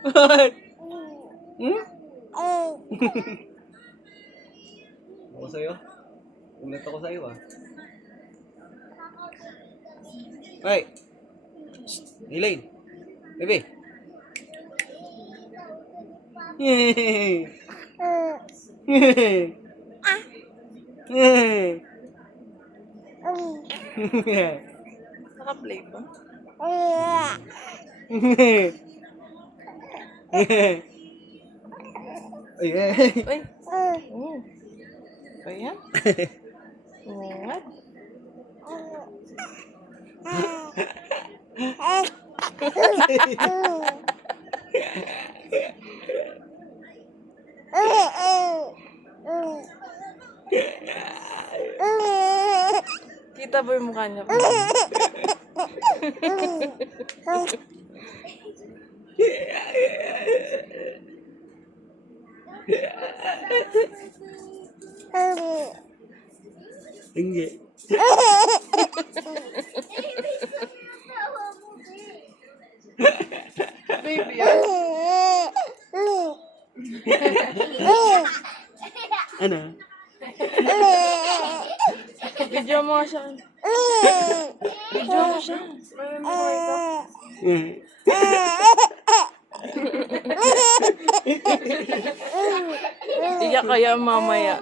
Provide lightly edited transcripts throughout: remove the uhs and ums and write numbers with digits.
Hmm? Ako sa'yo? Ulit ako sa'yo ah. Hey! Elaine! Bebe! Yay! Yay! Yay! Naka-play ba? Ay, ay. Uy. Ayan. What? Kita ba yung mukha niya? Hindi. Baby, ah. Ano? Video mo nga siya. Video mo siya. Meron mo ito. Iyak kaya mamaya.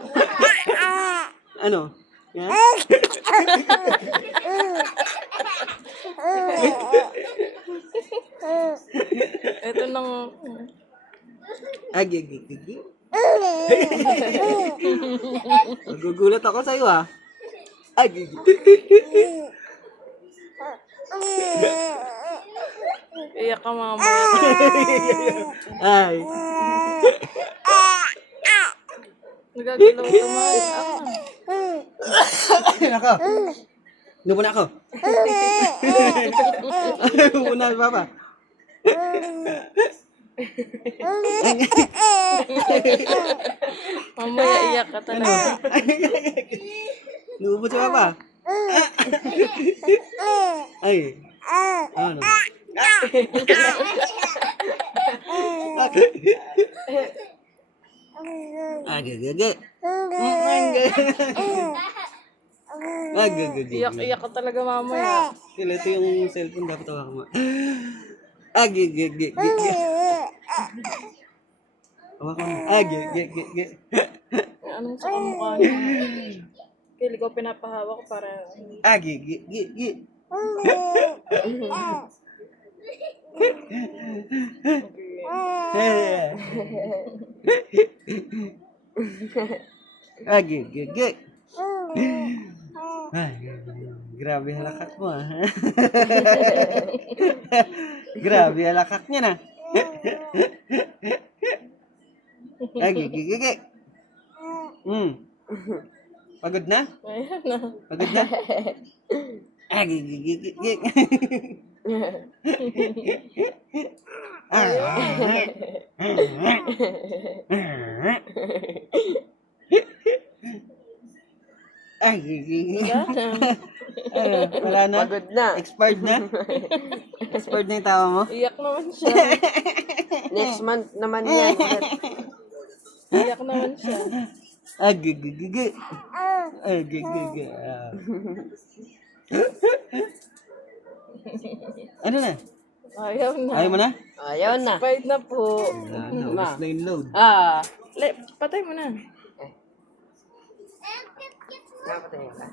Ano? Yan? Ito nang... Agi. Nagugulat ako sa'yo ah. Agi. Iyak ka mamaya. Ay. Nagagalaw tumahin. Nako. Doon muna ako. Muna papa. Mamaya iyak ka talaga. Lubo si papa. Ay. Ano? Agi. Iyak ka talaga mamaya. Kailan ito yung cellphone dapat hawakan mo. Agi. Hawakan mo. Agi. Anong sa kamukha niya? Kaya ko pinapahawa ko para... Agi. Agi. Ay, grabe halakat mo ah. Grabe halakat niya na. Agi. Pagod na? Ayan na. Pagod na? Agi. Wala na? Pagod na. Expired na? Expired na yung tawa mo? Iyak naman siya. Next month naman yan. Iyak naman siya. Agi. Ano na? Ayaw na. Ayaw mo na? Ayaw na. Expired na po. Naubos na yung load. Ah. Patay mo na. Napatay ka.